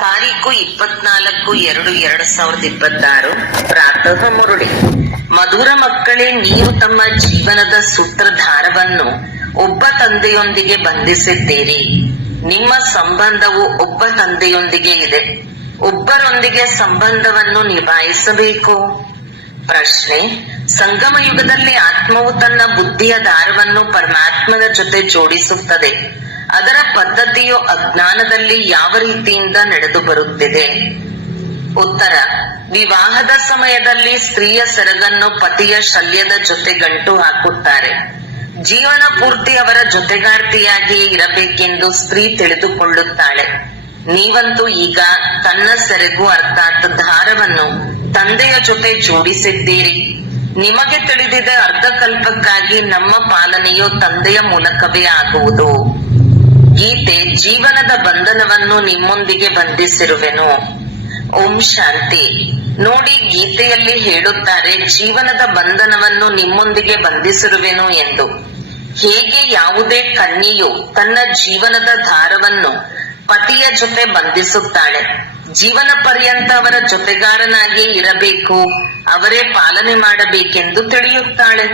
ತಾರೀಕು 24/2/2026 ಪ್ರಾತಃ ಮುರುಳಿ. ಮಧುರ ಮಕ್ಕಳೇ, ನೀವು ತಮ್ಮ ಜೀವನದ ಸೂತ್ರಧಾರವನ್ನು ಒಬ್ಬ ತಂದೆಯೊಂದಿಗೆ ಬಂಧಿಸಿದ್ದೀರಿ. ನಿಮ್ಮ ಸಂಬಂಧವು ಒಬ್ಬ ತಂದೆಯೊಂದಿಗೆ ಇದೆ. ಒಬ್ಬರೊಂದಿಗೆ ಸಂಬಂಧವನ್ನು ನಿಭಾಯಿಸಬೇಕು. ಪ್ರಶ್ನೆ: ಸಂಗಮ ಯುಗದಲ್ಲಿ ಆತ್ಮವು ತನ್ನ ಬುದ್ಧಿಯ ದಾರವನ್ನು ಪರಮಾತ್ಮನ ಜೊತೆ ಜೋಡಿಸುತ್ತದೆ. ಅದರ ಪದ್ಧತಿಯು ಅಜ್ಞಾನದಲ್ಲಿ ಯಾವ ರೀತಿಯಿಂದ ನಡೆದು ಬರುತ್ತಿದೆ? ಉತ್ತರ: ವಿವಾಹದ ಸಮಯದಲ್ಲಿ ಸ್ತ್ರೀಯ ಸೆರಗನ್ನು ಪತಿಯ ಶಲ್ಯದ ಜೊತೆ ಗಂಟು ಹಾಕುತ್ತಾರೆ. ಜೀವನ ಪೂರ್ತಿ ಅವರ ಜೊತೆಗಾರ್ತಿಯಾಗಿಯೇ ಇರಬೇಕೆಂದು ಸ್ತ್ರೀ ತಿಳಿದುಕೊಳ್ಳುತ್ತಾಳೆ. ನೀವಂತೂ ಈಗ ತನ್ನ ಸೆರಗು ಅರ್ಥಾತ್ ದಾರವನ್ನು ತಂದೆಯ ಜೊತೆ ಜೋಡಿಸಿದ್ದೀರಿ. ನಿಮಗೆ ತಿಳಿದಿದೆ, ಅರ್ಧಕಲ್ಪಕ್ಕಾಗಿ ನಮ್ಮ ಪಾಲನೆಯು ತಂದೆಯ ಮೂಲಕವೇ ಆಗುವುದು. ಗೀತೆ: ಜೀವನದ ಬಂಧನವನ್ನು ನಿಮ್ಮೊಂದಿಗೆ ಬಂಧಿಸಿರುವೆನು. ಓಂ ಶಾಂತಿ. ನೋಡಿ, ಗೀತೆಯಲ್ಲಿ ಹೇಳುತ್ತಾರೆ, ಜೀವನದ ಬಂಧನವನ್ನು ನಿಮ್ಮೊಂದಿಗೆ ಬಂಧಿಸಿರುವೆನು ಎಂದು. ಹೇಗೆ ಯಾವುದೇ ಕನ್ಯೆಯು ತನ್ನ ಜೀವನದ ದಾರವನ್ನು ಪತಿಯ ಜೊತೆ ಬಂಧಿಸುತ್ತಾಳೆ, ಜೀವನ ಪರ್ಯಂತ ಅವರ ಜೊತೆಗಾರನಾಗಿ ಇರಬೇಕು, ಅವರೇ ಪಾಲನೆ ಮಾಡಬೇಕೆಂದು ತಿಳಿಯುತ್ತಾಳೆ.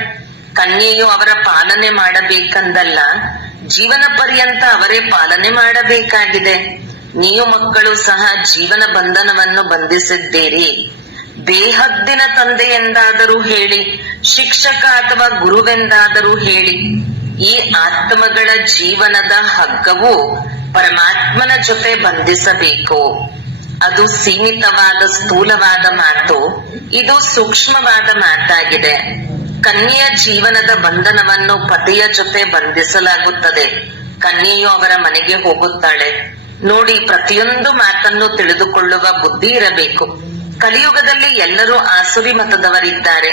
ಕನ್ಯೆಯು ಅವರ ಪಾಲನೆ ಮಾಡಬೇಕಂದಲ್ಲ, ಜೀವನ ಪರ್ಯಂತ ಅವರೇ ಪಾಲನೆ ಮಾಡಬೇಕಾಗಿದೆ. ನೀವು ಮಕ್ಕಳು ಸಹ ಜೀವನ ಬಂಧನವನ್ನು ಬಂಧಿಸಿದ್ದೀರಿ. ಬೇಹದ್ದಿನ ತಂದೆ ಎಂದಾದರೂ ಹೇಳಿ, ಶಿಕ್ಷಕ ಅಥವಾ ಗುರುವೆಂದಾದರೂ ಹೇಳಿ, ಈ ಆತ್ಮಗಳ ಜೀವನದ ಹಗ್ಗವು ಪರಮಾತ್ಮನ ಜೊತೆ ಬಂಧಿಸಬೇಕು. ಅದು ಸೀಮಿತವಾದ ಸ್ಥೂಲವಾದ ಮಾತು, ಇದು ಸೂಕ್ಷ್ಮವಾದ ಮಾತಾಗಿದೆ. ಕನ್ಯೆಯ ಜೀವನದ ಬಂಧನವನ್ನು ಪತಿಯ ಜೊತೆ ಬಂಧಿಸಲಾಗುತ್ತದೆ. ಕನ್ಯೆಯು ಅವರ ಮನೆಗೆ ಹೋಗುತ್ತಾಳೆ. ನೋಡಿ, ಪ್ರತಿಯೊಂದು ಮಾತನ್ನು ತಿಳಿದುಕೊಳ್ಳುವ ಬುದ್ಧಿ ಇರಬೇಕು. ಕಲಿಯುಗದಲ್ಲಿ ಎಲ್ಲರೂ ಆಸುರಿ ಮತದವರಿದ್ದಾರೆ.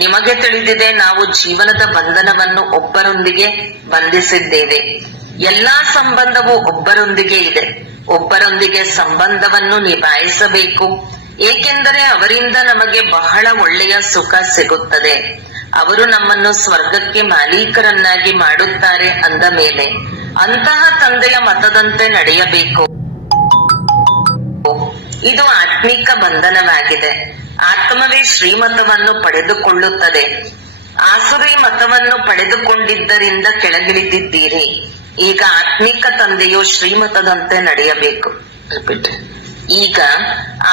ನಿಮಗೆ ತಿಳಿದಿದೆ, ನಾವು ಜೀವನದ ಬಂಧನವನ್ನು ಒಬ್ಬರೊಂದಿಗೆ ಬಂಧಿಸಿದ್ದೇವೆ. ಎಲ್ಲಾ ಸಂಬಂಧವು ಒಬ್ಬರೊಂದಿಗೆ ಇದೆ. ಒಬ್ಬರೊಂದಿಗೆ ಸಂಬಂಧವನ್ನು ನಿಭಾಯಿಸಬೇಕು, ಏಕೆಂದರೆ ಅವರಿಂದ ನಮಗೆ ಬಹಳ ಒಳ್ಳೆಯ ಸುಖ ಸಿಗುತ್ತದೆ. ಅವರು ನಮ್ಮನ್ನು ಸ್ವರ್ಗಕ್ಕೆ ಮಾಲೀಕರನ್ನಾಗಿ ಮಾಡುತ್ತಾರೆ ಅಂದ ಮೇಲೆ ಅಂತಹ ತಂದೆಯ ಮತದಂತೆ ನಡೆಯಬೇಕು. ಇದು ಆತ್ಮಿಕ ಬಂಧನವಾಗಿದೆ. ಆತ್ಮವೇ ಶ್ರೀಮತವನ್ನು ಪಡೆದುಕೊಳ್ಳುತ್ತದೆ. ಆಸುರಿ ಮತವನ್ನು ಪಡೆದುಕೊಂಡಿದ್ದರಿಂದ ಕೆಳಗಿಳಿದಿದ್ದೀರಿ. ಈಗ ಆತ್ಮಿಕ ತಂದೆಯು ಶ್ರೀಮತದಂತೆ ನಡೆಯಬೇಕು. ಈಗ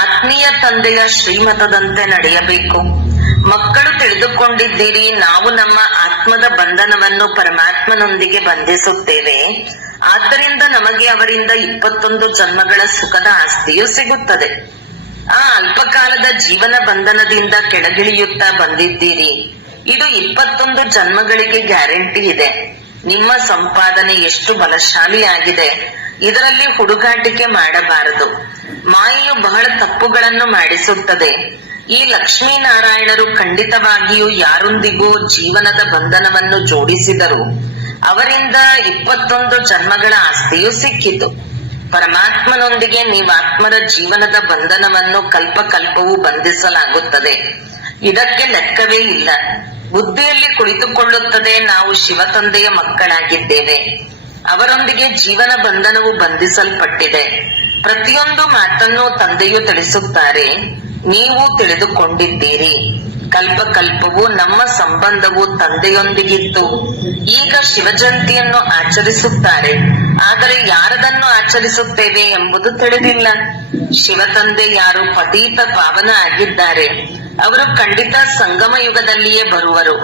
ಆತ್ಮೀಯ ತಂದೆಯ ಶ್ರೀಮತದಂತೆ ನಡೆಯಬೇಕು. ಮಕ್ಕಳು ತಿಳಿದುಕೊಂಡಿದ್ದೀರಿ, ನಾವು ನಮ್ಮ ಆತ್ಮದ ಬಂಧನವನ್ನು ಪರಮಾತ್ಮನೊಂದಿಗೆ ಬಂಧಿಸುತ್ತೇವೆ. ಆದ್ದರಿಂದ ನಮಗೆ ಅವರಿಂದ 21 ಜನ್ಮಗಳ ಸುಖದ ಆಸ್ತಿಯು ಸಿಗುತ್ತದೆ. ಆ ಅಲ್ಪಕಾಲದ ಜೀವನ ಬಂಧನದಿಂದ ಕೆಳಗಿಳಿಯುತ್ತಾ ಬಂದಿದ್ದೀರಿ. ಇದು 21 ಜನ್ಮಗಳಿಗೆ ಗ್ಯಾರಂಟಿ ಇದೆ. ನಿಮ್ಮ ಸಂಪಾದನೆ ಎಷ್ಟು ಬಲಶಾಲಿಯಾಗಿದೆ, ಇದರಲ್ಲಿ ಹುಡುಗಾಟಿಕೆ ಮಾಡಬಾರದು. ಮಾಯೆಯು ಬಹಳ ತಪ್ಪುಗಳನ್ನು ಮಾಡಿಸುತ್ತದೆ. ಈ ಲಕ್ಷ್ಮೀನಾರಾಯಣರು ಖಂಡಿತವಾಗಿಯೂ ಯಾರೊಂದಿಗೂ ಜೀವನದ ಬಂಧನವನ್ನು ಜೋಡಿಸಿದರು. ಅವರಿಂದ 21 ಜನ್ಮಗಳ ಆಸ್ತಿಯು ಸಿಕ್ಕಿತು. ಪರಮಾತ್ಮನೊಂದಿಗೆ ನೀವಾತ್ಮರ ಜೀವನದ ಬಂಧನವನ್ನು ಕಲ್ಪಕಲ್ಪವೂ ಬಂಧಿಸಲಾಗುತ್ತದೆ. ಇದಕ್ಕೆ ಲೆಕ್ಕವೇ ಇಲ್ಲ. ಬುದ್ಧಿಯಲ್ಲಿ ಕುಳಿತುಕೊಳ್ಳುತ್ತದೆ, ನಾವು ಶಿವತಂದೆಯ ಮಕ್ಕಳಾಗಿದ್ದೇವೆ. ಅವರೊಂದಿಗೆ ಜೀವನ ಬಂಧನವು ಬಂಧಿಸಲ್ಪಟ್ಟಿದೆ. ಪ್ರತಿಯೊಂದು ಮಾತನ್ನು ತಂದೆಯು ತಿಳಿಸುತ್ತಾರೆ, ನೀವು ತಿಳಿದುಕೊಂಡಿದ್ದೀರಿ. ಕಲ್ಪಕಲ್ಪವು ನಮ್ಮ ಸಂಬಂಧವು ತಂದೆಯೊಂದಿಗಿತ್ತು. ಈಗ ಶಿವಜಯಂತಿಯನ್ನು ಆಚರಿಸುತ್ತಾರೆ, ಆದರೆ ಯಾರದನ್ನು ಆಚರಿಸುತ್ತೇವೆ ಎಂಬುದು ತಿಳಿದಿಲ್ಲ. ಶಿವತಂದೆ ಯಾರು ಪತೀತ ಪಾವನ ಆಗಿದ್ದಾರೆ, ಅವರು ಖಂಡಿತ ಸಂಗಮ ಯುಗದಲ್ಲಿಯೇ ಬರುವರು.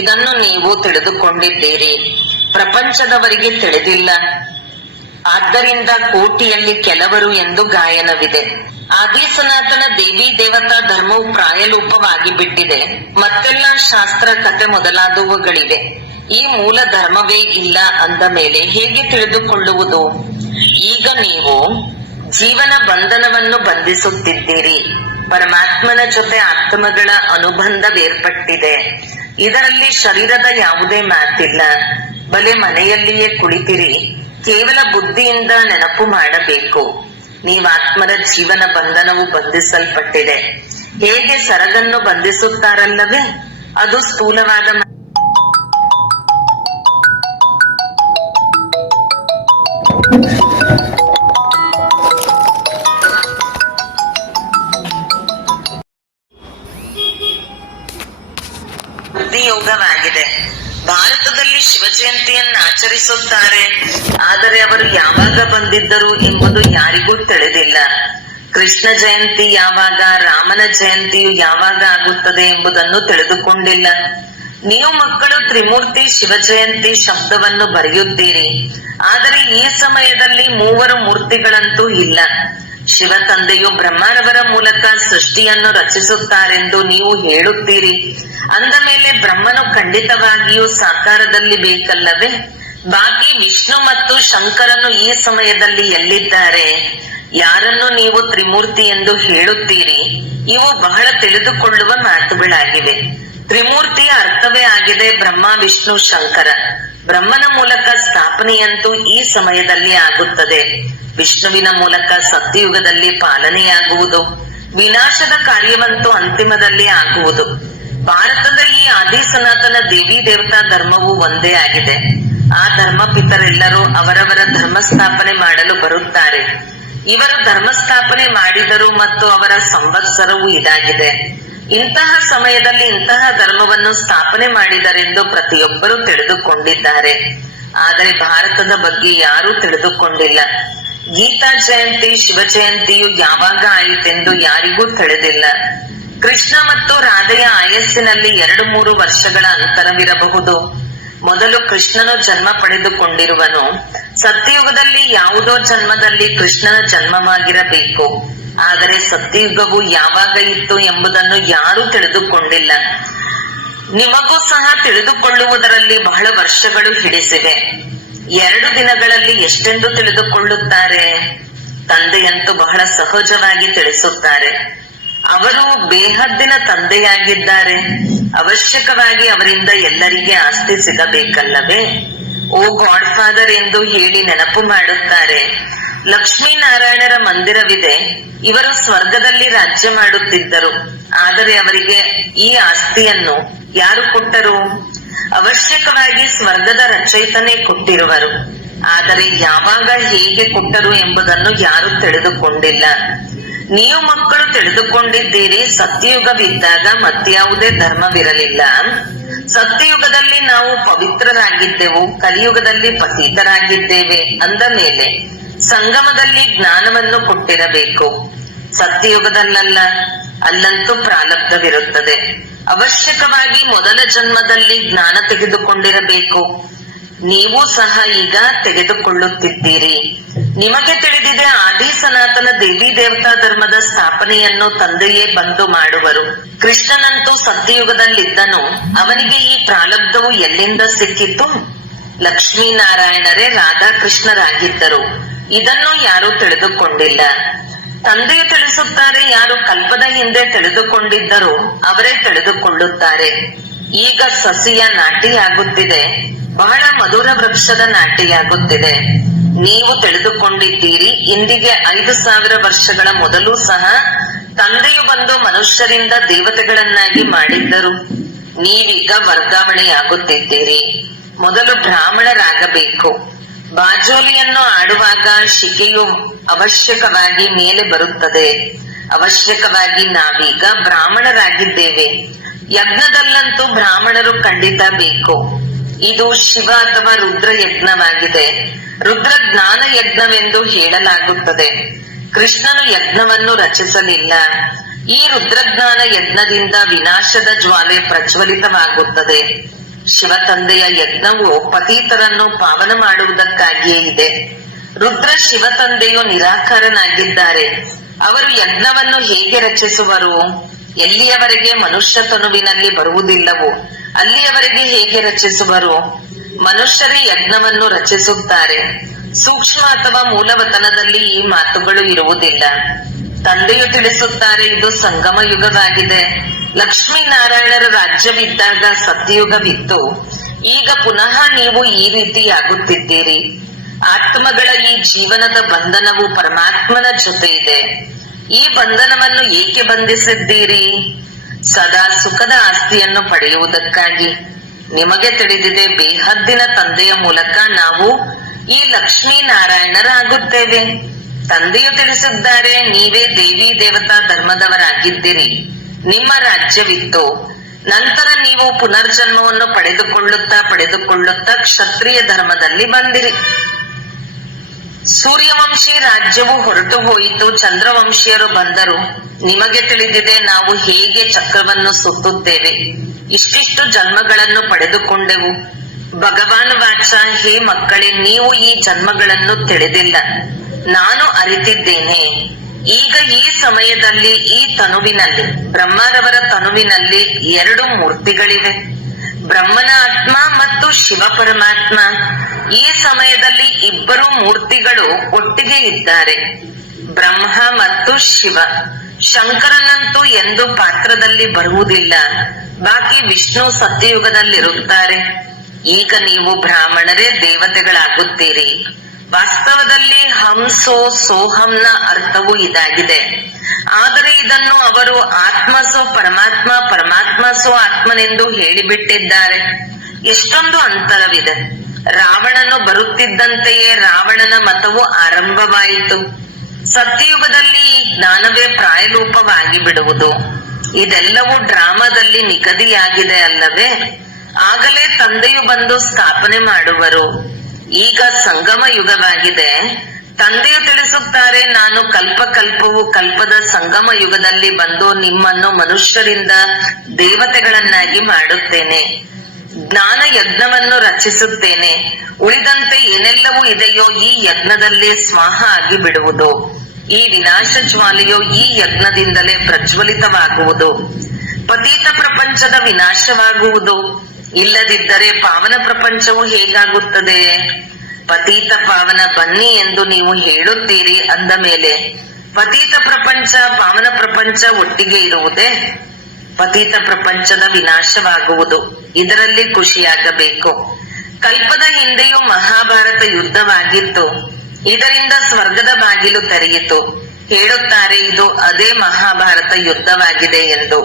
ಇದನ್ನು ನೀವು ತಿಳಿದುಕೊಂಡಿದ್ದೀರಿ. ಪ್ರಪಂಚದವರಿಗೆ ತಿಳಿದಿಲ್ಲ. ಆದ್ದರಿಂದ ಕೋಟಿಯಲ್ಲಿ ಕೆಲವರು ಎಂದು ಗಾಯನವಿದೆ. ಆದಿ ಸನಾತನ ದೇವಿ ದೇವತಾ ಧರ್ಮವು ಪ್ರಾಯಲೋಪವಾಗಿ ಬಿಟ್ಟಿದೆ. ಮತ್ತೆಲ್ಲ ಶಾಸ್ತ್ರ, ಕಥೆ ಮೊದಲಾದವುಗಳಿವೆ. ಈ ಮೂಲ ಧರ್ಮವೇ ಇಲ್ಲ ಅಂದ ಮೇಲೆ ಹೇಗೆ ತಿಳಿದುಕೊಳ್ಳುವುದು? ಈಗ ನೀವು ಜೀವನ ಬಂಧನವನ್ನು ಬಂಧಿಸುತ್ತಿದ್ದೀರಿ. ಪರಮಾತ್ಮನ ಜೊತೆ ಆತ್ಮಗಳ ಅನುಬಂಧವೇರ್ಪಟ್ಟಿದೆ. ಇದರಲ್ಲಿ ಶರೀರದ ಯಾವುದೇ ಮಾತಿಲ್ಲ. ಬಲೆ ಮನೆಯಲ್ಲಿಯೇ ಕುಳಿತಿರಿ, ಕೇವಲ ಬುದ್ಧಿಯಿಂದ ನೆನಪು ಮಾಡಬೇಕು. ನೀವಾತ್ಮರ ಜೀವನ ಬಂಧನವು ಬಂಧಿಸಲ್ಪಟ್ಟಿದೆ. ಹೇಗೆ ಸರಗನ್ನು ಬಂಧಿಸುತ್ತಾರಲ್ಲವೇ, ಅದು ಸ್ಥೂಲವಾದ ಜಯಂತಿಯನ್ನು ಆಚರಿಸುತ್ತಾರೆ. ಆದರೆ ಅವರು ಯಾವಾಗ ಬಂದಿದ್ದರು ಎಂಬುದು ಯಾರಿಗೂ ತಿಳಿದಿಲ್ಲ. ಕೃಷ್ಣ ಜಯಂತಿ ಯಾವಾಗ, ರಾಮನ ಜಯಂತಿಯು ಯಾವಾಗ ಆಗುತ್ತದೆ ಎಂಬುದನ್ನು ತಿಳಿದುಕೊಂಡಿಲ್ಲ. ನೀವು ಮಕ್ಕಳು ತ್ರಿಮೂರ್ತಿ ಶಿವ ಜಯಂತಿ ಶಬ್ದವನ್ನು ಬರೆಯುತ್ತೀರಿ. ಆದರೆ ಈ ಸಮಯದಲ್ಲಿ ಮೂವರು ಮೂರ್ತಿಗಳಂತೂ ಇಲ್ಲ. ಶಿವ ತಂದೆಯು ಬ್ರಹ್ಮರವರ ಮೂಲಕ ಸೃಷ್ಟಿಯನ್ನು ರಚಿಸುತ್ತಾರೆಂದು ನೀವು ಹೇಳುತ್ತೀರಿ. ಅಂದ ಮೇಲೆ ಬ್ರಹ್ಮನು ಖಂಡಿತವಾಗಿಯೂ ಸಾಕಾರದಲ್ಲಿ ಬೇಕಲ್ಲವೇ? ಬಾಕಿ ವಿಷ್ಣು ಮತ್ತು ಶಂಕರನು ಈ ಸಮಯದಲ್ಲಿ ಎಲ್ಲಿದ್ದಾರೆ? ಯಾರನ್ನು ನೀವು ತ್ರಿಮೂರ್ತಿ ಎಂದು ಹೇಳುತ್ತೀರಿ? ಇವು ಬಹಳ ತಿಳಿದುಕೊಳ್ಳುವ ಮಾತುಗಳಾಗಿವೆ. ತ್ರಿಮೂರ್ತಿಯ ಅರ್ಥವೇ ಆಗಿದೆ ಬ್ರಹ್ಮ, ವಿಷ್ಣು, ಶಂಕರ. ಬ್ರಹ್ಮನ ಮೂಲಕ ಸ್ಥಾಪನೆಯಂತೂ ಈ ಸಮಯದಲ್ಲಿ ಆಗುತ್ತದೆ. ವಿಷ್ಣುವಿನ ಮೂಲಕ ಸತ್ಯಯುಗದಲ್ಲಿ ಪಾಲನೆಯಾಗುವುದು. ವಿನಾಶದ ಕಾರ್ಯವಂತೂ ಅಂತಿಮದಲ್ಲಿ ಆಗುವುದು. ಭಾರತದ ಈ ಆದಿ ಸನಾತನ ದೇವಿ ದೇವತಾ ಧರ್ಮವು ಒಂದೇ ಆಗಿದೆ. ಆ ಧರ್ಮಪಿತರೆಲ್ಲರೂ ಅವರವರ ಧರ್ಮ ಸ್ಥಾಪನೆ ಮಾಡಲು ಬರುತ್ತಾರೆ. ಇವರು ಧರ್ಮ ಸ್ಥಾಪನೆ ಮಾಡಿದರು ಮತ್ತು ಅವರ ಸಂವತ್ಸರವು ಇದಾಗಿದೆ. ಇಂತಹ ಸಮಯದಲ್ಲಿ ಇಂತಹ ಧರ್ಮವನ್ನು ಸ್ಥಾಪನೆ ಮಾಡಿದರೆಂದು ಪ್ರತಿಯೊಬ್ಬರೂ ತಿಳಿದುಕೊಂಡಿದ್ದಾರೆ. ಆದರೆ ಭಾರತದ ಬಗ್ಗೆ ಯಾರೂ ತಿಳಿದುಕೊಂಡಿಲ್ಲ. ಗೀತಾ ಜಯಂತಿ, ಶಿವ ಜಯಂತಿಯು ಯಾವಾಗ ಆಯಿತೆಂದು ಯಾರಿಗೂ ತಿಳಿದಿಲ್ಲ. ಕೃಷ್ಣ ಮತ್ತು ರಾಧೆಯ ಆಯಸ್ಸಿನಲ್ಲಿ 2-3 ವರ್ಷಗಳ ಅಂತರವಿರಬಹುದು. ಮೊದಲು ಕೃಷ್ಣನು ಜನ್ಮ ಪಡೆದುಕೊಂಡಿರುವನು. ಸತ್ಯಯುಗದಲ್ಲಿ ಯಾವುದೋ ಜನ್ಮದಲ್ಲಿ ಕೃಷ್ಣನ ಜನ್ಮವಾಗಿರಬೇಕು. ಆದರೆ ಸತ್ಯಯುಗವು ಯಾವಾಗ ಇತ್ತು ಎಂಬುದನ್ನು ಯಾರೂ ತಿಳಿದುಕೊಂಡಿಲ್ಲ. ನಿಮಗೂ ಸಹ ತಿಳಿದುಕೊಳ್ಳುವುದರಲ್ಲಿ ಬಹಳ ವರ್ಷಗಳು ಹಿಡಿಸಿವೆ. 2 ದಿನಗಳಲ್ಲಿ ಎಷ್ಟೆಂದು ತಿಳಿದುಕೊಳ್ಳುತ್ತಾರೆ? ತಂದೆಯಂತೂ ಬಹಳ ಸಹಜವಾಗಿ ತಿಳಿಸುತ್ತಾರೆ. ಅವರು ಬೇಹದ್ದಿನ ತಂದೆಯಾಗಿದ್ದಾರೆ. ಅವಶ್ಯಕವಾಗಿ ಅವರಿಂದ ಎಲ್ಲರಿಗೆ ಆಸ್ತಿ ಸಿಗಬೇಕಲ್ಲವೇ? ಓ ಗಾಡ್ ಫಾದರ್ ಎಂದು ಹೇಳಿ ನೆನಪು ಮಾಡುತ್ತಾರೆ. ಲಕ್ಷ್ಮೀನಾರಾಯಣರ ಮಂದಿರವಿದೆ. ಇವರು ಸ್ವರ್ಗದಲ್ಲಿ ರಾಜ್ಯ ಮಾಡುತ್ತಿದ್ದರು. ಆದರೆ ಅವರಿಗೆ ಈ ಆಸ್ತಿಯನ್ನು ಯಾರು ಕೊಟ್ಟರು? ಅವಶ್ಯಕವಾಗಿ ಸ್ವರ್ಗದ ರಚಯಿತನೇ ಕೊಟ್ಟಿರುವರು. ಆದರೆ ಯಾವಾಗ, ಹೇಗೆ ಕೊಟ್ಟರು ಎಂಬುದನ್ನು ಯಾರು ತಿಳಿದುಕೊಂಡಿಲ್ಲ. ನೀವು ಮಕ್ಕಳು ತಿಳಿದುಕೊಂಡಿದ್ದೀರಿ. ಸತ್ಯಯುಗವಿದ್ದಾಗ ಮತ್ಯಾವುದೇ ಧರ್ಮವಿರಲಿಲ್ಲ. ಸತ್ಯಯುಗದಲ್ಲಿ ನಾವು ಪವಿತ್ರರಾಗಿದ್ದೆವು, ಕಲಿಯುಗದಲ್ಲಿ ಪತೀತರಾಗಿದ್ದೇವೆ. ಅಂದ ಮೇಲೆ ಸಂಗಮದಲ್ಲಿ ಜ್ಞಾನವನ್ನು ಕೊಟ್ಟಿರಬೇಕು. ಸತ್ಯಯುಗದಲ್ಲ, ಅಲ್ಲಂತೂ ಪ್ರಾರಬ್ಧವಿರುತ್ತದೆ. ಅವಶ್ಯಕವಾಗಿ ಮೊದಲ ಜನ್ಮದಲ್ಲಿ ಜ್ಞಾನ ತೆಗೆದುಕೊಂಡಿರಬೇಕು. ನೀವು ಸಹ ಈಗ ತೆಗೆದುಕೊಳ್ಳುತ್ತಿದ್ದೀರಿ. ನಿಮಗೆ ತಿಳಿದಿದೆ, ಆದಿ ಸನಾತನ ದೇವಿ ದೇವತಾ ಧರ್ಮದ ಸ್ಥಾಪನೆಯನ್ನು ತಂದೆಯೇ ಬಂದು ಮಾಡುವರು. ಕೃಷ್ಣನಂತೂ ಸತ್ಯಯುಗದಲ್ಲಿದ್ದನು. ಅವನಿಗೆ ಈ ಪ್ರಾರಬ್ಧವು ಎಲ್ಲಿಂದ ಸಿಕ್ಕಿತು? ಲಕ್ಷ್ಮೀನಾರಾಯಣರೇ ರಾಧಾಕೃಷ್ಣರಾಗಿದ್ದರು. ಇದನ್ನು ಯಾರೂ ತಿಳಿದುಕೊಂಡಿಲ್ಲ. ತಂದೆಯು ತಿಳಿಸುತ್ತಾರೆ. ಯಾರು ಕಲ್ಪದ ಹಿಂದೆ ತಿಳಿದುಕೊಂಡಿದ್ದರೋ ಅವರೇ ತಿಳಿದುಕೊಳ್ಳುತ್ತಾರೆ. ಈಗ ಸಸಿಯ ನಾಟಿಯಾಗುತ್ತಿದೆ. ಬಹಳ ಮಧುರ ವೃಕ್ಷದ ನಾಟಿಯಾಗುತ್ತಿದೆ. ನೀವು ತಿಳಿದುಕೊಂಡಿದ್ದೀರಿ. ಇಂದಿಗೆ 5,000 ವರ್ಷಗಳ ಮೊದಲು ಸಹ ತಂದೆಯು ಬಂದು ಮನುಷ್ಯರಿಂದ ದೇವತೆಗಳನ್ನಾಗಿ ಮಾಡಿದ್ದರು. ನೀವೀಗ ವರ್ಗಾವಣೆಯಾಗುತ್ತಿದ್ದೀರಿ. ಮೊದಲು ಬ್ರಾಹ್ಮಣರಾಗಬೇಕು. ಬಾಜೋಲಿಯನ್ನು ಆಡುವಾಗ ಶಿಕೆಯು ಅವಶ್ಯಕವಾಗಿ ಮೇಲೆ ಬರುತ್ತದೆ. ಅವಶ್ಯಕವಾಗಿ ನಾವೀಗ ಬ್ರಾಹ್ಮಣರಾಗಿದ್ದೇವೆ. ಯಜ್ಞದಲ್ಲಂತೂ ಬ್ರಾಹ್ಮಣರು ಖಂಡಿತ ಬೇಕು. ಇದು ಶಿವ ಅಥವಾ ರುದ್ರ ಯಜ್ಞವಾಗಿದೆ. ರುದ್ರ ಜ್ಞಾನ ಯಜ್ಞವೆಂದು ಹೇಳಲಾಗುತ್ತದೆ. ಕೃಷ್ಣನು ಯಜ್ಞವನ್ನು ರಚಿಸಲಿಲ್ಲ. ಈ ರುದ್ರಜ್ಞಾನ ಯಜ್ಞದಿಂದ ವಿನಾಶದ ಜ್ವಾಲೆ ಪ್ರಜ್ವಲಿತವಾಗುತ್ತದೆ. ಶಿವ ತಂದೆಯ ಯಜ್ಞವು ಪತೀತರನ್ನು ಪಾವನ ಮಾಡುವುದಕ್ಕಾಗಿಯೇ ಇದೆ. ರುದ್ರ ಶಿವ ತಂದೆಯು ನಿರಾಕಾರನಾಗಿದ್ದಾರೆ. ಅವರು ಯಜ್ಞವನ್ನು ಹೇಗೆ ರಚಿಸುವರು? ಎಲ್ಲಿಯವರೆಗೆ ಮನುಷ್ಯ ತನುವಿನಲ್ಲಿ ಬರುವುದಿಲ್ಲವೋ ಅಲ್ಲಿಯವರೆಗೆ ಹೇಗೆ ರಚಿಸುವರು? ಮನುಷ್ಯರೇ ಯಜ್ಞವನ್ನು ರಚಿಸುತ್ತಾರೆ. ಸೂಕ್ಷ್ಮ ಅಥವಾ ಮೂಲವತನದಲ್ಲಿ ಈ ಮಾತುಗಳು ಇರುವುದಿಲ್ಲ. ತಂದೆಯು ತಿಳಿಸುತ್ತಾರೆ, ಇದು ಸಂಗಮ ಯುಗವಾಗಿದೆ. ಲಕ್ಷ್ಮೀನಾರಾಯಣರ ರಾಜ್ಯವಿದ್ದಾಗ ಸತ್ಯಯುಗವಿತ್ತು. ಈಗ ಪುನಃ ನೀವು ಈ ರೀತಿಯಾಗುತ್ತಿದ್ದೀರಿ. ಆತ್ಮಗಳ ಈ ಜೀವನದ ಬಂಧನವು ಪರಮಾತ್ಮನ ಜೊತೆ ಇದೆ. ಈ ಬಂಧನವನ್ನು ಏಕೆ ಬಂಧಿಸಿದ್ದೀರಿ? ಸದಾ ಸುಖದ ಆಸ್ತಿಯನ್ನು ಪಡೆಯುವುದಕ್ಕಾಗಿ. ನಿಮಗೆ ತಿಳಿದಿದೆ, ಬೇಹದ್ದಿನ ತಂದೆಯ ಮೂಲಕ ನಾವು ಈ ಲಕ್ಷ್ಮೀನಾರಾಯಣರಾಗುತ್ತೇವೆ. ತಂದೆಯು ತಿಳಿಸಿದ್ದಾರೆ, ನೀವೇ ದೇವಿ ದೇವತಾ ಧರ್ಮದವರಾಗಿದ್ದೀರಿ. ನಿಮ್ಮ ರಾಜ್ಯವಿತ್ತು. ನಂತರ ನೀವು ಪುನರ್ಜನ್ಮವನ್ನು ಪಡೆದುಕೊಳ್ಳುತ್ತಾ ಕ್ಷತ್ರಿಯ ಧರ್ಮದಲ್ಲಿ ಬಂದಿರಿ. ಸೂರ್ಯವಂಶಿ ರಾಜ್ಯವು ಹೊರಟು ಹೋಯಿತು, ಚಂದ್ರವಂಶೀಯರು ಬಂದರು. ನಿಮಗೆ ತಿಳಿದಿದೆ ನಾವು ಹೇಗೆ ಚಕ್ರವನ್ನು ಸುತ್ತುತ್ತೇವೆ. ಇಷ್ಟಿಷ್ಟು ಜನ್ಮಗಳನ್ನು ಪಡೆದುಕೊಂಡೆವು. ಭಗವಾನ್ ವಾಚ, ಹೇ ಮಕ್ಕಳೇ, ನೀವು ಈ ಜನ್ಮಗಳನ್ನು ತಿಳಿದಿಲ್ಲ, ನಾನು ಅರಿತಿದ್ದೇನೆ. ಈಗ ಈ ಸಮಯದಲ್ಲಿ ಈ ತನುವಿನಲ್ಲಿ, ಬ್ರಹ್ಮರವರ ತನುವಿನಲ್ಲಿ 2 ಮೂರ್ತಿಗಳಿವೆ, ಬ್ರಹ್ಮನ ಆತ್ಮ ಮತ್ತು ಶಿವ ಪರಮಾತ್ಮ. ಈ ಸಮಯದಲ್ಲಿ ಇಬ್ಬರು ಮೂರ್ತಿಗಳು ಒಟ್ಟಿಗೆ ಇದ್ದಾರೆ, ಬ್ರಹ್ಮ ಮತ್ತು ಶಿವ. ಶಂಕರನಂತೂ ಎಂದು ಪಾತ್ರದಲ್ಲಿ ಬರುವುದಿಲ್ಲ, ಬಾಕಿ ವಿಷ್ಣು ಸತ್ಯಯುಗದಲ್ಲಿರುತ್ತಾರೆ. ಈಗ ನೀವು ಬ್ರಾಹ್ಮಣರೇ ದೇವತೆಗಳಾಗುತ್ತೀರಿ. ವಾಸ್ತವದಲ್ಲಿ ಹಂಸೋ ಸೋಹಂನ ಅರ್ಥವು ಇದಾಗಿದೆ. ಆದರೆ ಇದನ್ನು ಅವರು ಆತ್ಮಸೋ ಪರಮಾತ್ಮ, ಪರಮಾತ್ಮಸೋ ಆತ್ಮನೆಂದು ಹೇಳಿಬಿಟ್ಟಿದ್ದಾರೆ. ಎಷ್ಟೊಂದು ಅಂತರವಿದೆ. ರಾವಣನು ಬರುತ್ತಿದ್ದಂತೆಯೇ ರಾವಣನ ಮತವು ಆರಂಭವಾಯಿತು. ಸತ್ಯಯುಗದಲ್ಲಿ ಈ ಜ್ಞಾನವೇ ಪ್ರಾಯಲೋಪವಾಗಿ ಬಿಡುವುದು. ಇದೆಲ್ಲವೂ ಡ್ರಾಮಾದಲ್ಲಿ ನಿಗದಿಯಾಗಿದೆ ಅಲ್ಲವೇ? ಆಗಲೇ ತಂದೆಯು ಬಂದು ಸ್ಥಾಪನೆ ಮಾಡುವರು. ಈಗ ಸಂಗಮ ಯುಗವಾಗಿದೆ. ತಂದೆಯು ತಿಳಿಸುತ್ತಾರೆ, ನಾನು ಕಲ್ಪಕಲ್ಪವು ಕಲ್ಪದ ಸಂಗಮ ಯುಗದಲ್ಲಿ ಬಂದು ನಿಮ್ಮನ್ನು ಮನುಷ್ಯರಿಂದ ದೇವತೆಗಳನ್ನಾಗಿ ಮಾಡುತ್ತೇನೆ. ಜ್ಞಾನ ಯಜ್ಞವನ್ನು ರಚಿಸುತ್ತೇನೆ. ಉಳಿದಂತೆ ಏನೆಲ್ಲವೂ ಇದೆಯೋ ಈ ಯಜ್ಞದಲ್ಲೇ ಸ್ವಾಹ ಆಗಿ ಬಿಡುವುದು. ಈ ವಿನಾಶ ಜ್ವಾಲೆಯು ಈ ಯಜ್ಞದಿಂದಲೇ ಪ್ರಜ್ವಲಿತವಾಗುವುದು. ಪತೀತ ಪ್ರಪಂಚದ ವಿನಾಶವಾಗುವುದು. ಇಲ್ಲದಿದ್ದರೆ ಪಾವನ ಪ್ರಪಂಚವು ಹೇಗಾಗುತ್ತದೆ? ಪತೀತ ಪಾವನ ಬನ್ನಿ ಎಂದು ನೀವು ಹೇಳುತ್ತೀರಿ ಅಂದ ಮೇಲೆ ಪತೀತ ಪ್ರಪಂಚ ಪಾವನ ಪ್ರಪಂಚ ಒಟ್ಟಿಗೆ ಇರುವುದೇ? ಪತೀತ ಪ್ರಪಂಚದ ವಿನಾಶವಾಗುವುದು. ಇದರಲ್ಲಿ ಖುಷಿಯಾಗಬೇಕು. ಕಲ್ಪದ ಹಿಂದೆಯೂ ಮಹಾಭಾರತ ಯುದ್ಧವಾಗಿತ್ತು. ಇದರಿಂದ ಸ್ವರ್ಗದ ಬಾಗಿಲು ತೆರೆಯಿತು. ಹೇಳುತ್ತಾರೆ ಇದು ಅದೇ ಮಹಾಭಾರತ ಯುದ್ಧವಾಗಿದೆ ಎಂದು.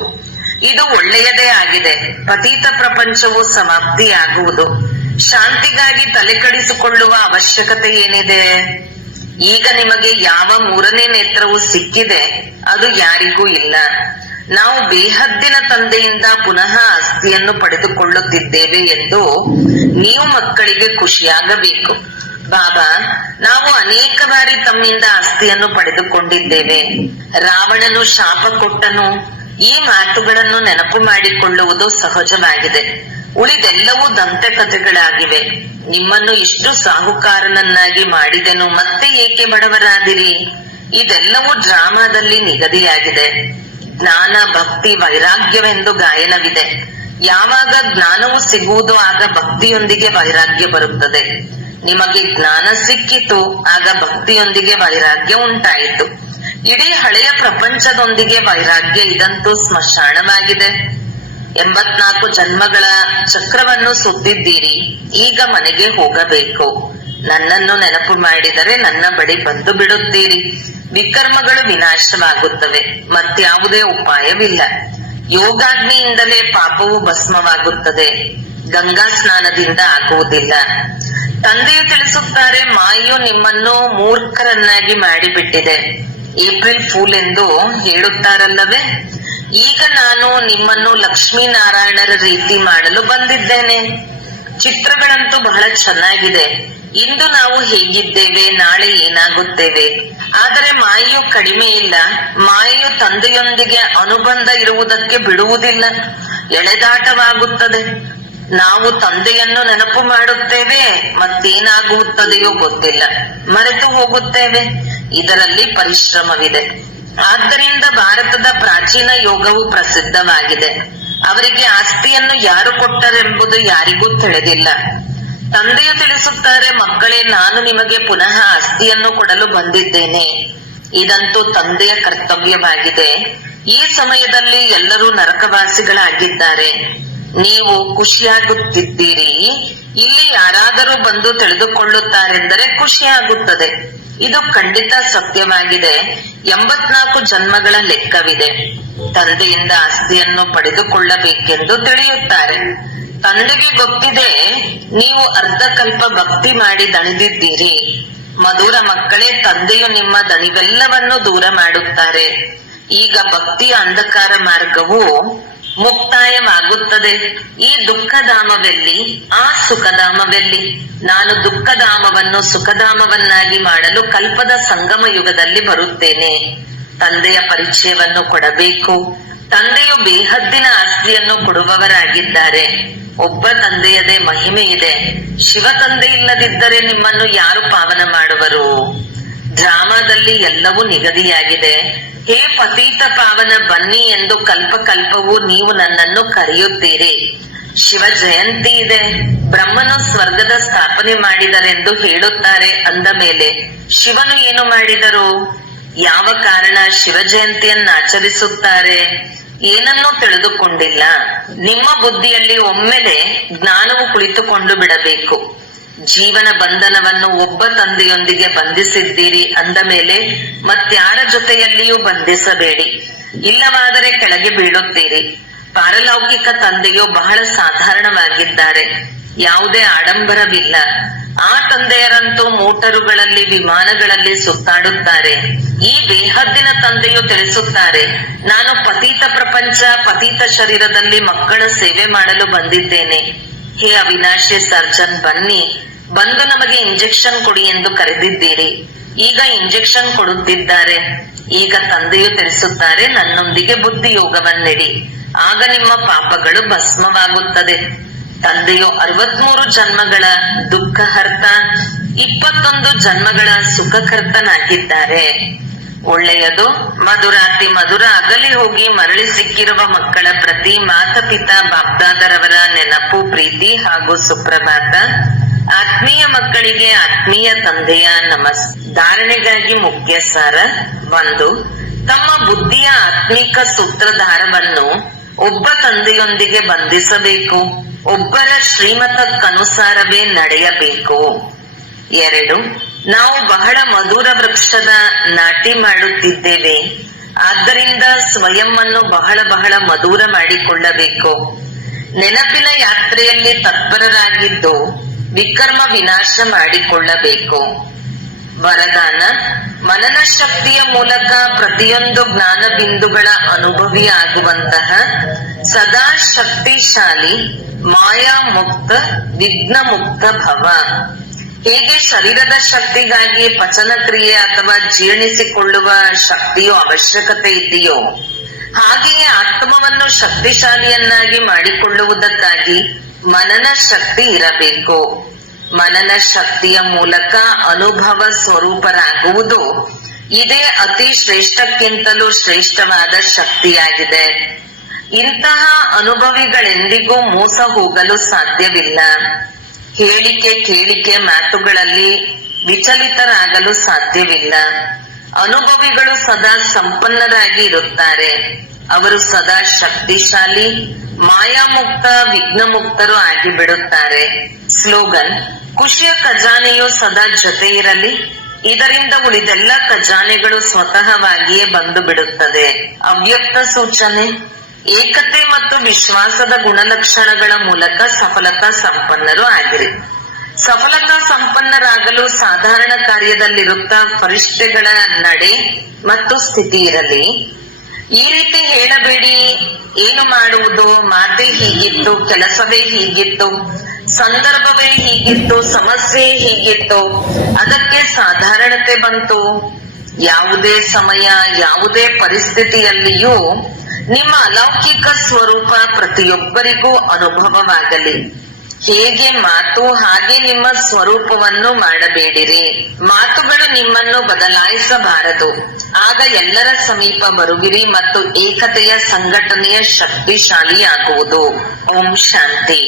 ಇದು ಒಳ್ಳೆಯದೇ ಆಗಿದೆ. ಪತೀತ ಪ್ರಪಂಚವು ಸಮಾಪ್ತಿಯಾಗುವುದು. ಶಾಂತಿಗಾಗಿ ತಲೆ ಕೆಡಿಸಿಕೊಳ್ಳುವ ಅವಶ್ಯಕತೆ ಏನಿದೆ? ಈಗ ನಿಮಗೆ ಯಾವ 3ನೇ ನೇತ್ರವು ಸಿಕ್ಕಿದೆ, ಅದು ಯಾರಿಗೂ ಇಲ್ಲ. ನಾವು ಬೇಹದ್ದಿನ ತಂದೆಯಿಂದ ಪುನಃ ಆಸ್ತಿಯನ್ನು ಪಡೆದುಕೊಳ್ಳುತ್ತಿದ್ದೇವೆ ಎಂದು ನೀವು ಮಕ್ಕಳಿಗೆ ಖುಷಿಯಾಗಬೇಕು. ಬಾಬಾ, ನಾವು ಅನೇಕ ಬಾರಿ ತಮ್ಮಿಂದ ಆಸ್ತಿಯನ್ನು ಪಡೆದುಕೊಂಡಿದ್ದೇವೆ. ರಾವಣನು ಶಾಪ ಕೊಟ್ಟನು. ಈ ಮಾತುಗಳನ್ನು ನೆನಪು ಮಾಡಿಕೊಳ್ಳುವುದು ಸಹಜವಾಗಿದೆ. ಉಳಿದೆಲ್ಲವೂ ದಂತಕಥೆಗಳಾಗಿವೆ. ನಿಮ್ಮನ್ನು ಇಷ್ಟು ಸಾಹುಕಾರನನ್ನಾಗಿ ಮಾಡಿದೆನು, ಮತ್ತೆ ಏಕೆ ಬಡವರಾದಿರಿ? ಇದೆಲ್ಲವೂ ಡ್ರಾಮಾದಲ್ಲಿ ನಿಗದಿಯಾಗಿದೆ. ಜ್ಞಾನ, ಭಕ್ತಿ, ವೈರಾಗ್ಯವೆಂದು ಗಾಯನವಿದೆ. ಯಾವಾಗ ಜ್ಞಾನವು ಸಿಗುವುದೋ ಆಗ ಭಕ್ತಿಯೊಂದಿಗೆ ವೈರಾಗ್ಯ ಬರುತ್ತದೆ. ನಿಮಗೆ ಜ್ಞಾನ ಸಿಕ್ಕಿತು, ಆಗ ಭಕ್ತಿಯೊಂದಿಗೆ ವೈರಾಗ್ಯ ಉಂಟಾಯಿತು. ಇಡೀ ಹಳೆಯ ಪ್ರಪಂಚದೊಂದಿಗೆ ವೈರಾಗ್ಯ ಇದಂತೂ ಸ್ಮಶಾನವಾಗಿದೆ. 84 ಜನ್ಮಗಳ ಚಕ್ರವನ್ನು ಸುತ್ತಿದ್ದೀರಿ. ಈಗ ಮನೆಗೆ ಹೋಗಬೇಕು. ನನ್ನನ್ನು ನೆನಪು ಮಾಡಿದರೆ ನನ್ನ ಬಳಿ ಬಂದು ಬಿಡುತ್ತೀರಿ. ವಿಕರ್ಮಗಳು ವಿನಾಶವಾಗುತ್ತವೆ. ಮತ್ಯಾವುದೇ ಉಪಾಯವಿಲ್ಲ. ಯೋಗಾಗ್ನಿಯಿಂದಲೇ ಪಾಪವು ಭಸ್ಮವಾಗುತ್ತದೆ. ಗಂಗಾ ಸ್ನಾನದಿಂದ ಆಗುವುದಿಲ್ಲ. ತಂದೆಯು ತಿಳಿಸುತ್ತಾರೆ, ಮಾಯೆಯು ನಿಮ್ಮನ್ನು ಮೂರ್ಖರನ್ನಾಗಿ ಮಾಡಿಬಿಟ್ಟಿದೆ. ಏಪ್ರಿಲ್ ಫೂಲ್ ಎಂದು ಹೇಳುತ್ತಾರಲ್ಲವೇ? ಈಗ ನಾನು ನಿಮ್ಮನ್ನು ಲಕ್ಷ್ಮೀನಾರಾಯಣರ ರೀತಿ ಮಾಡಲು ಬಂದಿದ್ದೇನೆ. ಚಿತ್ರಗಳಂತೂ ಬಹಳ ಚೆನ್ನಾಗಿದೆ. ಇಂದು ನಾವು ಹೇಗಿದ್ದೇವೆ, ನಾಳೆ ಏನಾಗುತ್ತೇವೆ. ಆದರೆ ಮಾಯೆಯು ಕಡಿಮೆ ಇಲ್ಲ. ಮಾಯೆಯು ತಂದೆಯೊಂದಿಗೆ ಅನುಬಂಧ ಇರುವುದಕ್ಕೆ ಬಿಡುವುದಿಲ್ಲ. ಎಳೆದಾಟವಾಗುತ್ತದೆ. ನಾವು ತಂದೆಯನ್ನು ನೆನಪು ಮಾಡುತ್ತೇವೆ, ಮತ್ತೇನಾಗುತ್ತದೆಯೋ ಗೊತ್ತಿಲ್ಲ. ಮರೆತು ಹೋಗುತ್ತೇವೆ. ಇದರಲ್ಲಿ ಪರಿಶ್ರಮವಿದೆ. ಆದ್ದರಿಂದ ಭಾರತದ ಪ್ರಾಚೀನ ಯೋಗವು ಪ್ರಸಿದ್ಧವಾಗಿದೆ. ಅವರಿಗೆ ಆಸ್ತಿಯನ್ನು ಯಾರು ಕೊಟ್ಟರೆಂಬುದು ಯಾರಿಗೂ ತಿಳಿದಿಲ್ಲ. ತಂದೆಯು ತಿಳಿಸುತ್ತಾರೆ, ಮಕ್ಕಳೇ, ನಾನು ನಿಮಗೆ ಪುನಃ ಆಸ್ತಿಯನ್ನು ಕೊಡಲು ಬಂದಿದ್ದೇನೆ. ಇದಂತೂ ತಂದೆಯ ಕರ್ತವ್ಯವಾಗಿದೆ. ಈ ಸಮಯದಲ್ಲಿ ಎಲ್ಲರೂ ನರಕವಾಸಿಗಳಾಗಿದ್ದಾರೆ. ನೀವು ಖುಷಿಯಾಗುತ್ತಿದ್ದೀರಿ. ಇಲ್ಲಿ ಯಾರಾದರೂ ಬಂದು ತಿಳಿದುಕೊಳ್ಳುತ್ತಾರೆಂದರೆ ಖುಷಿಯಾಗುತ್ತದೆ. ಇದು ಖಂಡಿತ ಸತ್ಯವಾಗಿದೆ. 84 ಜನ್ಮಗಳ ಲೆಕ್ಕವಿದೆ. ತಂದೆಯಿಂದ ಆಸ್ತಿಯನ್ನು ಪಡೆದುಕೊಳ್ಳಬೇಕೆಂದು ತಿಳಿಯುತ್ತಾರೆ. ತಂದೆಗೆ ಗೊತ್ತಿದೆ ನೀವು ಅರ್ಧಕಲ್ಪ ಭಕ್ತಿ ಮಾಡಿ ದಣಿದಿದ್ದೀರಿ. ಮಧುರ ಮಕ್ಕಳೇ, ತಂದೆಯು ನಿಮ್ಮ ದಣಿವೆಲ್ಲವನ್ನು ದೂರ ಮಾಡುತ್ತಾರೆ. ಈಗ ಭಕ್ತಿಯ ಅಂಧಕಾರ ಮಾರ್ಗವು ಮುಕ್ತಾಯವಾಗುತ್ತದೆ. ಈ ದುಃಖಧಾಮವೆಲ್ಲಿ, ಆ ಸುಖಧಾಮವೆಲ್ಲಿ? ನಾನು ದುಃಖಧಾಮವನ್ನು ಸುಖಧಾಮವನ್ನಾಗಿ ಮಾಡಲು ಕಲ್ಪದ ಸಂಗಮ ಯುಗದಲ್ಲಿ ಬರುತ್ತೇನೆ. ತಂದೆಯ ಪರಿಚಯವನ್ನು ಕೊಡಬೇಕು. ತಂದೆಯು ಬೇಹದ್ದಿನ ಆಸ್ತಿಯನ್ನು ಕೊಡುವವರಾಗಿದ್ದಾರೆ. ಒಬ್ಬ ತಂದೆಯದೇ ಮಹಿಮೆ ಇದೆ. ಶಿವ ತಂದೆ ಇಲ್ಲದಿದ್ದರೆ ನಿಮ್ಮನ್ನು ಯಾರು ಪಾವನ ಮಾಡುವರು? ಡ್ರಾಮಾದಲ್ಲಿ ಎಲ್ಲವೂ ನಿಗದಿಯಾಗಿದೆ. ಹೇ ಪತೀತ ಪಾವನ, ಬನ್ನಿ ಎಂದು ಕಲ್ಪ ಕಲ್ಪವೂ ನೀವು ನನ್ನನ್ನು ಕರೆಯುತ್ತೀರಿ. ಶಿವ ಜಯಂತಿ ಇದೆ. ಬ್ರಹ್ಮನು ಸ್ವರ್ಗದ ಸ್ಥಾಪನೆ ಮಾಡಿದರೆಂದು ಹೇಳುತ್ತಾರೆ. ಅಂದ ಮೇಲೆ ಶಿವನು ಏನು ಮಾಡಿದರು? ಯಾವ ಕಾರಣ ಶಿವ ಜಯಂತಿಯನ್ನು ಆಚರಿಸುತ್ತಾರೆ? ಏನನ್ನೂ ತಿಳಿದುಕೊಂಡಿಲ್ಲ. ನಿಮ್ಮ ಬುದ್ಧಿಯಲ್ಲಿ ಒಮ್ಮೆಲೆ ಜ್ಞಾನವು ಕುಳಿತುಕೊಂಡು ಬಿಡಬೇಕು. ಜೀವನ ಬಂಧನವನ್ನು ಒಬ್ಬ ತಂದೆಯೊಂದಿಗೆ ಬಂಧಿಸಿದ್ದೀರಿ ಅಂದ ಮೇಲೆ ಮತ್ಯಾರ ಜೊತೆಯಲ್ಲಿಯೂ ಬಂಧಿಸಬೇಡಿ. ಇಲ್ಲವಾದರೆ ಕೆಳಗೆ ಬೀಳುತ್ತೀರಿ. ಪಾರಲೌಕಿಕ ತಂದೆಯು ಬಹಳ ಸಾಧಾರಣವಾಗಿದ್ದಾರೆ. ಯಾವುದೇ ಆಡಂಬರವಿಲ್ಲ. ಆ ತಂದೆಯರಂತೂ ಮೋಟರುಗಳಲ್ಲಿ, ವಿಮಾನಗಳಲ್ಲಿ ಸುತ್ತಾಡುತ್ತಾರೆ. ಈ ಬೇಹದ್ದಿನ ತಂದೆಯು ತಿಳಿಸುತ್ತಾರೆ, ನಾನು ಪತೀತ ಪ್ರಪಂಚ, ಪತೀತ ಶರೀರದಲ್ಲಿ ಮಕ್ಕಳ ಸೇವೆ ಮಾಡಲು ಬಂದಿದ್ದೇನೆ. ಹೇ ಅವಿನಾಶಿ ಸರ್ಜನ್, ಬನ್ನಿ, ಬಂದು ನಮಗೆ ಇಂಜೆಕ್ಷನ್ ಕೊಡಿ ಎಂದು ಕರೆದಿದ್ದೀರಿ. ಈಗ ಇಂಜೆಕ್ಷನ್ ಕೊಡುತ್ತಿದ್ದಾರೆ. ಈಗ ತಂದೆಯು ತಿಳಿಸುತ್ತಾರೆ, ನನ್ನೊಂದಿಗೆ ಬುದ್ಧಿ ಯೋಗವನ್ನಿಡಿ, ಆಗ ನಿಮ್ಮ ಪಾಪಗಳು ಭಸ್ಮವಾಗುತ್ತದೆ. ತಂದೆಯು 63 ಜನ್ಮಗಳ ದುಃಖಹರ್ತ, 21 ಜನ್ಮಗಳ ಸುಖಕರ್ತನಾಗಿದ್ದಾರೆ. ಒಳ್ಳೆಯದು. ಮಧುರಾತಿ ಮಧುರ ಅಗಲಿ ಹೋಗಿ ಮರಳಿ ಸಿಕ್ಕಿರುವ ಮಕ್ಕಳ ಪ್ರತಿ ಮಾತಪಿತಾ ಬಾಪ್ದಾದರವರ ನೆನಪು, ಪ್ರೀತಿ ಹಾಗೂ ಸುಪ್ರಭಾತ. ಆತ್ಮೀಯ ಮಕ್ಕಳಿಗೆ ಆತ್ಮೀಯ ತಂದೆಯ ಧಾರಣೆಗಾಗಿ ಮುಖ್ಯ ಸಾರ. 1. ತಮ್ಮ ಬುದ್ಧಿಯ ಆತ್ಮಿಕ ಸೂತ್ರಧಾರವನ್ನು ಒಬ್ಬ ತಂದೆಯೊಂದಿಗೆ ಬಂಧಿಸಬೇಕು. ಒಬ್ಬರ ಶ್ರೀಮತಕ್ಕನುಸಾರವೇ ನಡೆಯಬೇಕು. 2. ನಾವು ಬಹಳ ಮಧುರ ವೃಕ್ಷದ ನಾಟಿ ಮಾಡುತ್ತಿದ್ದೇವೆ. ಆದ್ದರಿಂದ ಸ್ವಯಂವನ್ನು ಬಹಳ ಬಹಳ ಮಧುರ ಮಾಡಿಕೊಳ್ಳಬೇಕು. ನೆನಪಿನ ಯಾತ್ರೆಯಲ್ಲಿ ತತ್ಪರರಾಗಿದ್ದು ವಿಕರ್ಮ ವಿನಾಶ ಮಾಡಿಕೊಳ್ಳಬೇಕು. ವರದಾನ: ಮನನ ಶಕ್ತಿಯ ಮೂಲಕ ಪ್ರತಿಯೊಂದು ಜ್ಞಾನ ಬಿಂದುಗಳ ಅನುಭವಿ ಆಗುವಂತಹ ಸದಾ ಶಕ್ತಿಶಾಲಿ, ಮಾಯಾ ಮುಕ್ತ, ವಿಘ್ನ ಮುಕ್ತ ಭವ. ಹೇಗೆ ಶರೀರದ ಶಕ್ತಿಗಾಗಿ ಪಚನ ಕ್ರಿಯೆ ಅಥವಾ ಜೀರ್ಣಿಸಿಕೊಳ್ಳುವ ಶಕ್ತಿಯು ಅವಶ್ಯಕತೆ ಇದೆಯೋ, ಹಾಗೆಯೇ ಆತ್ಮವನ್ನು ಶಕ್ತಿಶಾಲಿಯನ್ನಾಗಿ ಮಾಡಿಕೊಳ್ಳುವುದಕ್ಕಾಗಿ ಮನನ ಶಕ್ತಿ ಇರಬೇಕು. ಮನನ ಶಕ್ತಿಯ ಮೂಲಕ ಅನುಭವ ಸ್ವರೂಪರಾಗುವುದು ಇದೇ ಅತಿ ಶ್ರೇಷ್ಠಕ್ಕಿಂತಲೂ ಶ್ರೇಷ್ಠವಾದ ಶಕ್ತಿಯಾಗಿದೆ. ಇಂತಹ ಅನುಭವಿಗಳೆಂದಿಗೂ ಮೋಸ ಹೋಗಲು ಸಾಧ್ಯವಿಲ್ಲ. ಹೇಳಿಕೆ ಕೇಳಿಕೆ ಮಾತುಗಳಲ್ಲಿ ವಿಚಲಿತರಾಗಲು ಸಾಧ್ಯವಿಲ್ಲ. ಅನುಭವಿಗಳು ಸದಾ ಸಂಪನ್ನರಾಗಿ ಇರುತ್ತಾರೆ. ಅವರು ಸದಾ ಶಕ್ತಿಶಾಲಿ, ಮಾಯಾಮುಕ್ತ, ವಿಘ್ನ ಮುಕ್ತರು ಆಗಿಬಿಡುತ್ತಾರೆ. ಸ್ಲೋಗನ್: ಖುಷಿಯ ಖಜಾನೆಯು ಸದಾ ಜೊತೆ ಇರಲಿ. ಇದರಿಂದ ಉಳಿದೆಲ್ಲ ಖಜಾನೆಗಳು ಸ್ವತಃವಾಗಿಯೇ ಬಂದು ಬಿಡುತ್ತದೆ. ಅವ್ಯಕ್ತ ಸೂಚನೆ: ಏಕತೆ ಮತ್ತು ವಿಶ್ವಾಸದ ಗುಣಲಕ್ಷಣಗಳ ಮೂಲಕ ಸಫಲತಾ ಸಂಪನ್ನರು ಆಗಿರಿ. ಸಫಲತಾ ಸಂಪನ್ನರಾಗಲು ಸಾಧಾರಣ ಕಾರ್ಯದಲ್ಲಿರುತ್ತಾ ಫರಿಷ್ಠೆಗಳ ನಡೆ ಮತ್ತು ಸ್ಥಿತಿ ಇರಲಿ. ಈ ರೀತಿ ಹೇಳಬೇಡಿ, ಏನು ಮಾಡುವುದು, ಮಾತೇ ಹೀಗಿತ್ತು, ಕೆಲಸವೇ ಹೀಗಿತ್ತು, ಸಂದರ್ಭವೇ ಹೀಗಿತ್ತು, ಸಮಸ್ಯೆ ಹೀಗಿತ್ತು, ಅದಕ್ಕೆ ಸಾಧಾರಣತೆ ಬಂತು. ಯಾವುದೇ ಸಮಯ, ಯಾವುದೇ ಪರಿಸ್ಥಿತಿಯಲ್ಲಿಯೂ ನಿಮ್ಮ ಅಲೌಕಿಕ ಸ್ವರೂಪ ಪ್ರತಿಯೊಬ್ಬರಿಗೂ ಅನುಭವವಾಗಲಿ. ಹೇಗೆ ಮಾತು ಹಾಗೆ ನಿಮ್ಮ ಸ್ವರೂಪವನ್ನು ಮಾಡಬೇಡಿರಿ. ಮಾತುಗಳು ನಿಮ್ಮನ್ನು ಬದಲಾಯಿಸಬಾರದು. ಆಗ ಎಲ್ಲರ ಸಮೀಪ ಬರುವಿರಿ ಮತ್ತು ಏಕತೆಯ ಸಂಘಟನೆಯ ಶಕ್ತಿಶಾಲಿಯಾಗುವುದು. ಓಂ ಶಾಂತಿ.